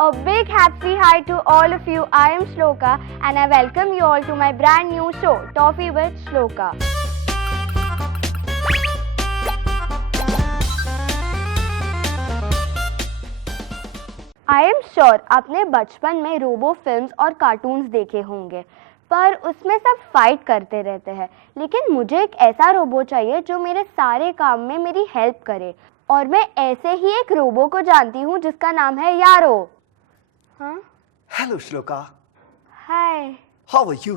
A big happy hi to all of you. I am Shloka and I welcome you all to my brand new show, Toffee with Shloka. I am sure आपने बचपन में robo films और cartoons देखे होंगे, पर उसमें सब fight करते रहते हैं। लेकिन मुझे एक ऐसा रोबो चाहिए जो मेरे सारे काम में मेरी हेल्प करे, और मैं ऐसे ही एक रोबो को जानती हूँ जिसका नाम है यारो। हाँ? Hello, Shloka. Hi. How are you?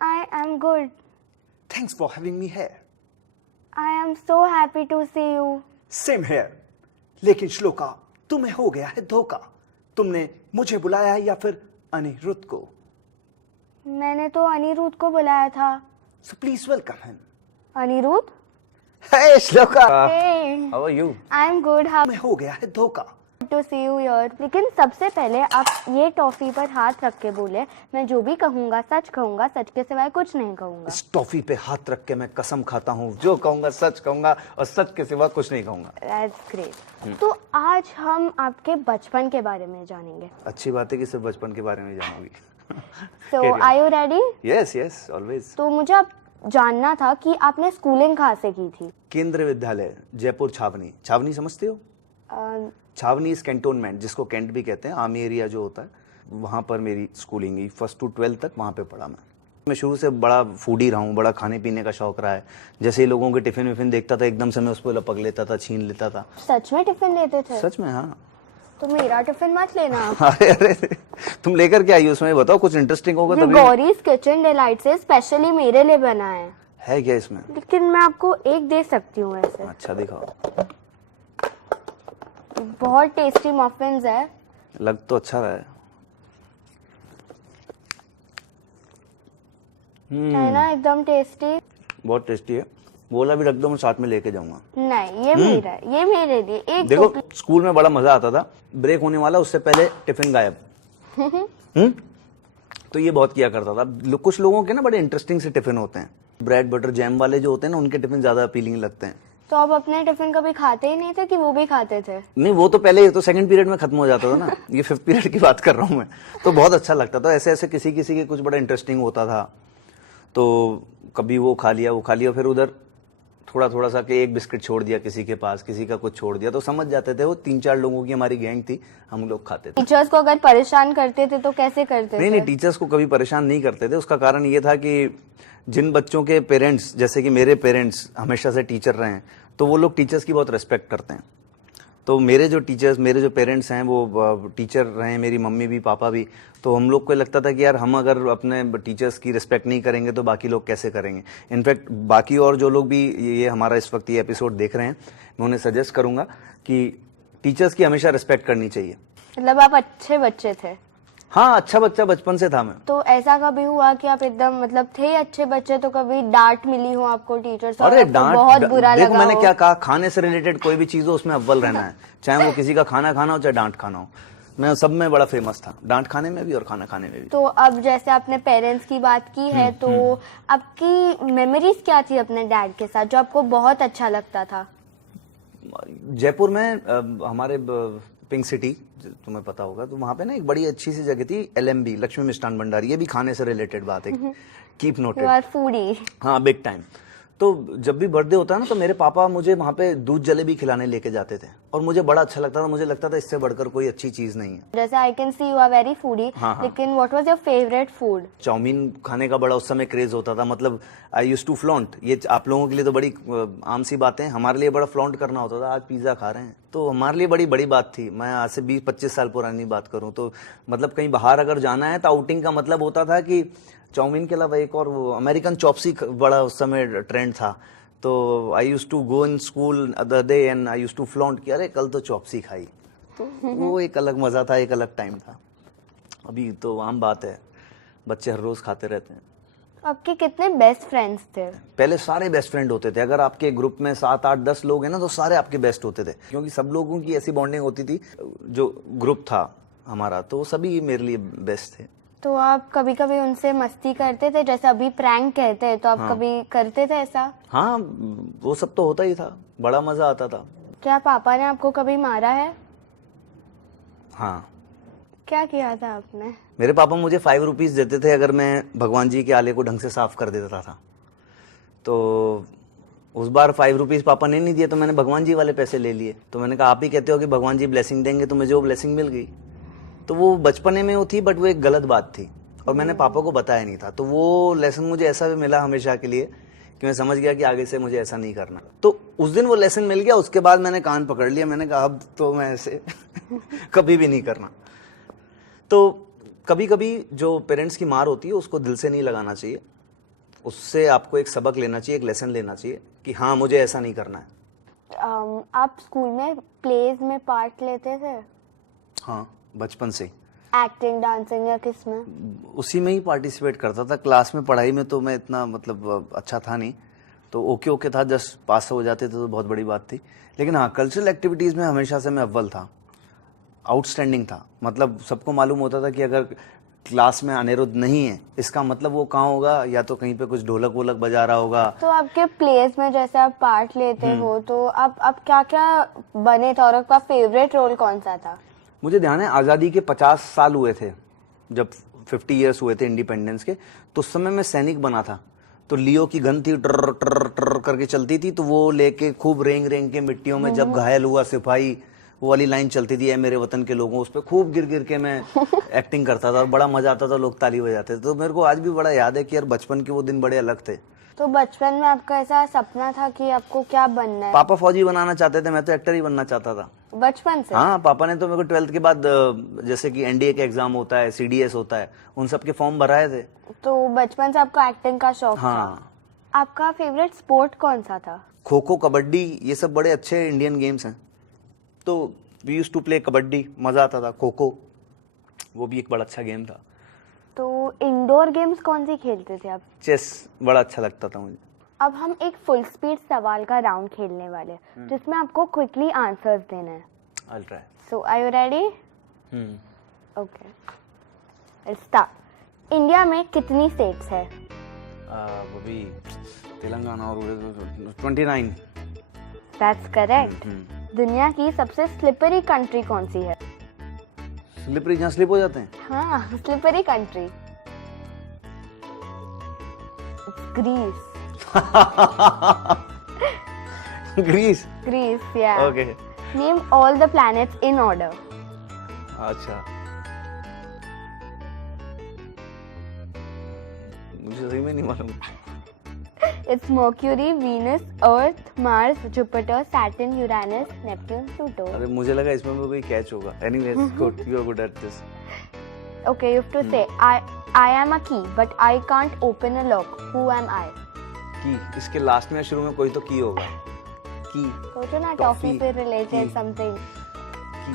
I am good. Thanks for having me here. I am so happy to see you. Same here. लेकिन श्लोका, तुम्हें हो गया है धोखा। तुमने मुझे बुलाया है या फिर अनिरुद्ध को? मैंने तो अनिरुद्ध को बुलाया था। So please welcome him. Anirudh? Hey, shloka. Hey. How are you? I am good. How तुम्हें हो गया है धोखा। to see you here. लेकिन सबसे पहले आप ये टॉफी पर हाथ रख के बोले, मैं जो भी कहूँगा सच कहूँगा, सच के सिवाय कुछ नहीं कहूँगा। इस टॉफी पे हाथ रख के मैं कसम खाता हूँ, जो कहूँगा सच कहूँगा और सच के सिवा कुछ नहीं कहूँगा। That's great. तो आज हम आपके बचपन के बारे में जानेंगे। अच्छी बात है कि सिर्फ बचपन के बारे में जानोगी। So Carry on. are you ready? Yes, yes, always. तो मुझे अब जानना था कि आपने स्कूलिंग कहाँ से की थी? केंद्रीय विद्यालय जयपुर छावनी। छावनी समझते हो? छावनी इस कैंटोनमेंट, जिसको कैंट भी कहते हैं, आर्मी एरिया जो होता है, वहाँ पर मेरी स्कूलिंग हुई। 1st to 12th तक वहाँ पे पढ़ा मैं शुरू से बड़ा फूडी रहा हूँ, बड़ा खाने पीने का शौक रहा है। जैसे ही लोगों के टिफिन विफिन देखता था, एकदम से मैं उस पर लपक लेता था, छीन लेता था। सच में टिफिन लेते थे? सच में, हाँ। तो मेरा टिफिन मत लेना आप। अरे अरे, तुम लेकर के आई हो, उसमें बताओ, कुछ इंटरेस्टिंग होगा तभी। गौरीज किचन डिलाइट से स्पेशली मेरे लिए बना है क्या इसमें? लेकिन मैं आपको एक दे सकती हूँ ऐसे। अच्छा, दिखाओ। बहुत टेस्टी मफिन्स है। लग तो अच्छा रहा है। है ना, एकदम टेस्टी। बहुत टेस्टी है। बोला भी रख दो, मैं साथ में लेके जाऊंगा। नहीं, ये मेरा है, ये मेरे लिए। एक देखो, दो स्कूल में बड़ा मजा आता था। ब्रेक होने वाला, उससे पहले टिफिन गायब। तो ये बहुत किया करता था। कुछ लोगों के ना बड़े इंटरेस्टिंग से टिफिन होते हैं। ब्रेड बटर जैम वाले जो होते हैं ना, उनके टिफिन ज्यादा अपीलिंग लगते हैं। तो आप अपने टिफिन कभी खाते ही नहीं थे कि वो भी खाते थे? नहीं, वो तो पहले तो 2nd पीरियड में खत्म हो जाता था ना। ये 5th पीरियड की बात कर रहा हूँ मैं। तो बहुत अच्छा लगता था। ऐसे ऐसे किसी किसी के कुछ बड़ा इंटरेस्टिंग होता था, तो कभी वो खा लिया, फिर उधर थोड़ा थोड़ा सा कि एक बिस्किट छोड़ दिया किसी के पास, किसी का कुछ छोड़ दिया, तो समझ जाते थे। वो 3-4 लोगों की हमारी गैंग थी, हम लोग खाते थे। टीचर्स को अगर परेशान करते थे तो कैसे करते थे? नहीं, टीचर्स को कभी परेशान नहीं करते थे। उसका कारण ये था कि जिन बच्चों के पेरेंट्स, जैसे कि मेरे पेरेंट्स हमेशा से टीचर रहे हैं, तो वो लोग टीचर्स की बहुत रिस्पेक्ट करते हैं। तो मेरे जो पेरेंट्स हैं वो टीचर रहे हैं, मेरी मम्मी भी पापा भी। तो हम लोग को लगता था कि यार, हम अगर अपने टीचर्स की रिस्पेक्ट नहीं करेंगे तो बाकी लोग कैसे करेंगे। इनफैक्ट बाकी और जो लोग भी ये हमारा इस वक्त ये एपिसोड देख रहे हैं, मैं उन्हें सजेस्ट करूंगा कि टीचर्स की हमेशा रिस्पेक्ट करनी चाहिए। मतलब आप अच्छे बच्चे थे? हाँ, अच्छा बच्चा बचपन से था मैं। तो ऐसा कभी हुआ कि आप एकदम मतलब थे अच्छे बच्चे, तो कभी डांट मिली हो आपको टीचर से? अरे डांट, बहुत बुरा देखो लगा मैंने हो? क्या कहा, खाने से रिलेटेड कोई भी चीज हो उसमें अव्वल रहना है। चाहे वो किसी का खाना खाना हो, चाहे डांट खाना हो। मैं सब में बड़ा फेमस था, डांट खाने में भी और खाना खाने में भी। तो अब जैसे आपने पेरेंट्स की बात की है, तो आपकी मेमोरीज क्या थी अपने डैड के साथ जो आपको बहुत अच्छा लगता था? जयपुर में हमारे पिंक सिटी, तुम्हें पता होगा, तो वहां पे ना एक बड़ी अच्छी सी जगह थी, LMB, लक्ष्मी मिष्ठान भंडार। ये भी खाने से रिलेटेड बात है, keep noted. You are foodie. हाँ, बिग टाइम। तो जब भी बर्थडे होता है ना, तो मेरे पापा मुझे वहाँ पे दूध जलेबी खिलाने लेके जाते थे, और मुझे बड़ा अच्छा लगता था। मुझे लगता था इससे बढ़कर कोई अच्छी चीज नहीं है। जैसे I can see you are very foodie, लेकिन what was your favourite food? Chow mein खाने का बड़ा उस समय क्रेज होता था। मतलब आई यूज्ड टू फ्लॉन्ट। ये आप लोगों के लिए तो बड़ी आम सी बातें हैं, हमारे लिए बड़ा फ्लॉन्ट करना होता था। आज पिज्जा खा रहे हैं, तो हमारे लिए बड़ी बड़ी बात थी। मैं आज से 20-25 साल पुरानी बात करूं तो, मतलब कहीं बाहर अगर जाना है तो आउटिंग का मतलब होता था कि चाउमीन के अलावा एक और वो अमेरिकन चॉपसी बड़ा उस समय ट्रेंड था। तो I used to go in school other day and I used to flaunt कि अरे कल तो चॉपसी खाई। तो वो एक अलग मजा था, एक अलग टाइम था। अभी तो आम बात है, बच्चे हर रोज खाते रहते हैं। आपके कितने बेस्ट फ्रेंड्स थे? पहले सारे बेस्ट फ्रेंड होते थे। अगर आपके ग्रुप में 7-8-10 लोग हैं ना, तो सारे आपके बेस्ट होते थे, क्योंकि सब लोगों की ऐसी बॉन्डिंग होती थी। जो ग्रुप था हमारा, तो सभी मेरे लिए बेस्ट थे। तो आप कभी कभी उनसे मस्ती करते थे, जैसे अभी प्रैंक कहते हैं, तो आप कभी करते थे ऐसा? हाँ, वो सब तो होता ही था, बड़ा मजा आता था। क्या पापा ने आपको कभी मारा है? हाँ, क्या किया था आपने? मेरे पापा मुझे 5 रुपीज देते थे अगर मैं भगवान जी के आले को ढंग से साफ कर देता था। तो उस बार 5 रुपीज पापा ने नहीं दिए तो मैंने भगवान जी वाले पैसे ले लिए। तो मैंने कहा आप ही कहते हो कि भगवान जी ब्लेसिंग देंगे, तो मुझे वो ब्लेसिंग मिल गई। तो वो बचपने में वो थी, बट वो एक गलत बात थी और मैंने पापा को बताया नहीं था। तो वो लेसन मुझे ऐसा भी मिला हमेशा के लिए कि मैं समझ गया कि आगे से मुझे ऐसा नहीं करना। तो उस दिन वो लेसन मिल गया, उसके बाद मैंने कान पकड़ लिया। मैंने कहा अब तो मैं ऐसे कभी भी नहीं करना। तो कभी कभी जो पेरेंट्स की मार होती है उसको दिल से नहीं लगाना चाहिए, उससे आपको एक सबक लेना चाहिए, एक लेसन लेना चाहिए कि हाँ मुझे ऐसा नहीं करना है। आप स्कूल में प्लेज में पार्ट लेते थे? हाँ, बचपन से ही एक्टिंग, डांसिंग या किस में? उसी में ही पार्टिसिपेट करता था। क्लास में पढ़ाई में तो मैं इतना मतलब अच्छा था नहीं, तो ओके ओके था, जस्ट पास हो जाते थे तो बहुत बड़ी बात थी। लेकिन हाँ, कल्चरल एक्टिविटीज़ में हमेशा से मैं अव्वल था, आउटस्टैंडिंग था। मतलब सबको मालूम होता था कि अगर क्लास में अनिरुद्ध नहीं है इसका मतलब वो कहाँ होगा, या तो कहीं पे कुछ ढोलक वोलक बजा रहा होगा। तो आपके प्लेस में जैसे आप पार्ट लेते हो तो आप क्या क्या बने थे और आपका फेवरेट रोल कौन सा था? मुझे ध्यान है आज़ादी के 50 साल हुए थे, जब 50 ईयर्स हुए थे इंडिपेंडेंस के, तो उस समय मैं सैनिक बना था। तो लियो की गन थी, ट्र ट्र ट्र करके चलती थी, तो वो लेके खूब रेंग रेंग के मिट्टियों में जब घायल हुआ सिपाही, वो वाली लाइन चलती थी, मेरे वतन के लोगों, उस पर खूब गिर गिर के मैं एक्टिंग करता था और बड़ा मजा आता था, लोग ताली बजाते थे। तो मेरे को आज भी बड़ा याद है कि यार बचपन के वो दिन बड़े अलग थे। तो बचपन में आपका ऐसा सपना था कि आपको क्या बनना है? पापा फौजी बनाना चाहते थे, मैं तो एक्टर ही बनना चाहता था बचपन से? हाँ, पापा ने तो मेरे को 12th के बाद जैसे कि एनडीए का एग्जाम होता है, सीडीएस होता है, उन सब के फॉर्म भराए थे। तो बचपन से आपको एक्टिंग का शौक हाँ। था। आपका फेवरेट स्पोर्ट कौन सा था? खो खो, कबड्डी, ये सब बड़े अच्छे इंडियन गेम्स हैं। तो we used to play kabaddi, मजा आता था। खो खो वो भी एक बड़ा अच्छा गेम था। तो इंडोर गेम्स कौन सी खेलते थे आप? चेस बड़ा अच्छा लगता था मुझे। अब हम एक फुल स्पीड सवाल का राउंड खेलने वाले हैं जिसमें आपको क्विकली आंसर्स देने हैं। I'll try. So are you ready? Okay, let's start. India में कितनी स्टेट्स है? वो भी तेलंगाना और 29। That's correct. दुनिया की सबसे स्लिपरी कंट्री कौन सी है? स्लिपरी, जहाँ स्लिप हो जाते हैं। हाँ, slippery country. Greece. Greece. Greece, yeah. Okay. Name all the planets in order. अच्छा, मुझे सही में नहीं मालूम। It's Mercury, Venus, Earth, Mars, Jupiter, Saturn, Uranus, Neptune, Pluto. अरे मुझे लगा इसमें भी कोई कैच होगा। Anyways, good, you are good at this. Okay, you have to say, I am a key, but I can't open a lock. Who am I? की, इसके last में या शुरू में कोई तो की होगा। की, सोचो ना, Toffee, टॉफी से related key. something. Key,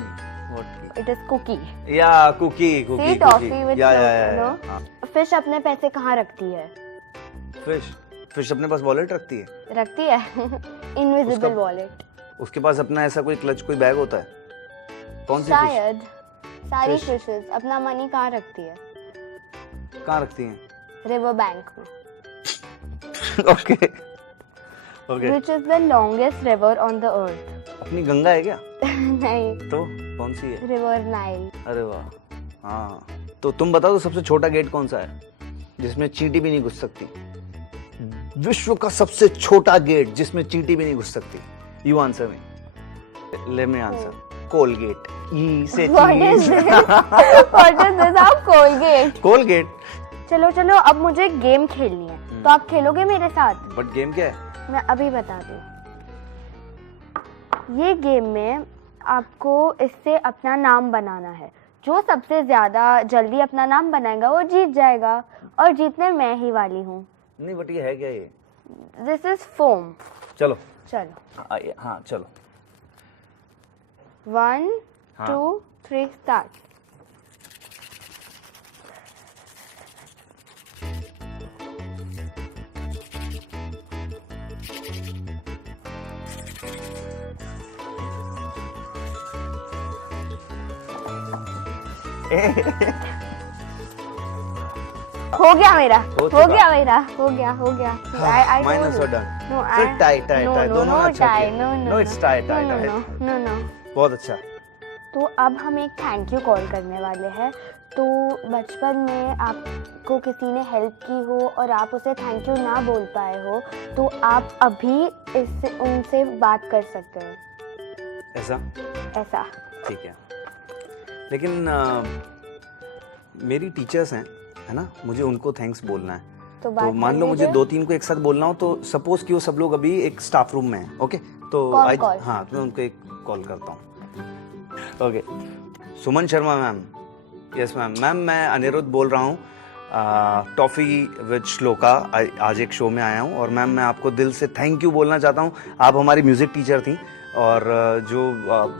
what key? It is cookie. या cookie, cookie, See, toffee with या, no? Fish अपने पैसे कहाँ रखती है? फिश अपने पास वॉलेट रखती है। रखती है। Invisible wallet. उसके पास अपना ऐसा कोई क्लच, कोई बैग होता है? कौन सी फिश? शायद सारी Fish. फिशेस अपना मनी कहाँ रखती है? कहाँ रखती हैं? रिवर बैंक में। Okay okay. Which is the longest river on the earth? अपनी गंगा है क्या? नहीं, तो कौन सी है? River Nile. अरे वाह, हाँ। तो तुम बताओ, तो सबसे छोटा गेट कौन सा है जिसमें चींटी भी नहीं घुस सकती? विश्व का सबसे छोटा गेट जिसमें चींटी भी नहीं घुस सकती। You answer me. Let me answer. Colgate. ई से What is this? What is this? आप कोलगेट। कोलगेट। चलो चलो, अब मुझे गेम खेलनी है, तो आप खेलोगे मेरे साथ? बट गेम क्या है? मैं अभी बता दूं। ये गेम में आपको इससे अपना नाम बनाना है। जो सबसे ज्यादा जल्दी अपना नाम बनाएगा वो जीत जाएगा, और जीतने मैं ही वाली हूँ। नहीं, बट ये है क्या ये? This is foam. चलो चलो, हाँ चलो। 1 हाँ। 2 3 स्टार्ट। हो गया मेरा, हो गया मेरा, हो गया। Minus are done. So tie, no, दोनों no, ने अच्छा tie, किया। no, No, it's tie. no, बहुत अच्छा। तो अब हम एक थैंक यू कॉल करने वाले हैं। तो बचपन में आपको किसी ने हेल्प की हो और आप उसे थैंक यू ना बोल पाए हो, तो आप अभी इससे उनसे बात कर सकते हो। ऐसा ठीक है। लेकिन मेरी टीचर्स हैं, है ना, मुझे उनको थैंक्स बोलना है। तो तो मान लो मुझे 2-3 को एक साथ बोलना हो, तो सपोज कि वो सब लोग अभी एक स्टाफ रूम में हैं, ओके, तो कॉल। हाँ, तो मैं उनको एक कॉल करता हूँ। Okay, Suman Sharma ma'am. Yes ma'am. Ma'am मैं अनिरुद्ध बोल रहा हूँ, टॉफ़ी विद श्लोका। आज एक शो में आया हूँ और मैम मैं आपको दिल से थैंक यू बोलना चाहता हूँ। आप हमारी म्यूज़िक टीचर थी और जो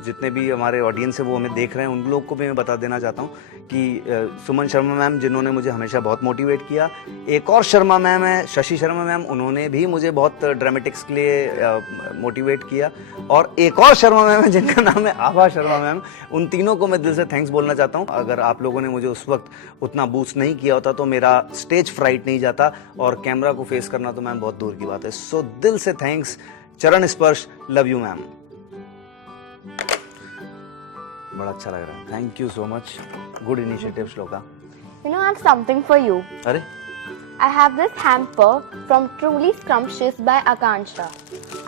जितने भी हमारे ऑडियंस है वो हमें देख रहे हैं, उन लोग को भी मैं बता देना चाहता हूँ कि सुमन शर्मा मैम जिन्होंने मुझे हमेशा बहुत मोटिवेट किया, एक और शर्मा मैम है, शशि शर्मा मैम, उन्होंने भी मुझे बहुत ड्रामेटिक्स के लिए मोटिवेट किया, और एक और शर्मा मैम है जिनका नाम है आभा शर्मा मैम। उन तीनों को मैं दिल से थैंक्स बोलना चाहता हूँ। अगर आप लोगों ने मुझे उस वक्त उतना बूस्ट नहीं किया होता तो मेरा स्टेज फ्राइट नहीं जाता, और कैमरा को फेस करना तो मैम बहुत दूर की बात है। सो दिल से थैंक्स, चरण स्पर्श, लव यू मैम। बड़ा अच्छा लग रहा है, thank you so much, good initiative shloka. You know, I have something for you. अरे I have this hamper from Truly Scrumptious by Akansha.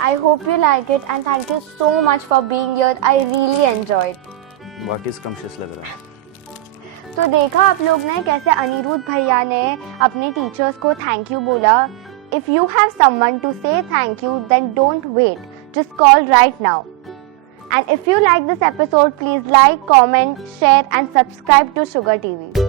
I hope you like it and thank you so much for being here. I really enjoyed. वाकई scrumptious लग रहा है। तो देखा आप लोग ने कैसे अनिरुद्ध भैया ने अपने टीचर्स को थैंक यू बोला। If you have someone to say thank you, then don't wait. Just call right now. And if you like this episode, please like, comment, share and subscribe to Sugar TV.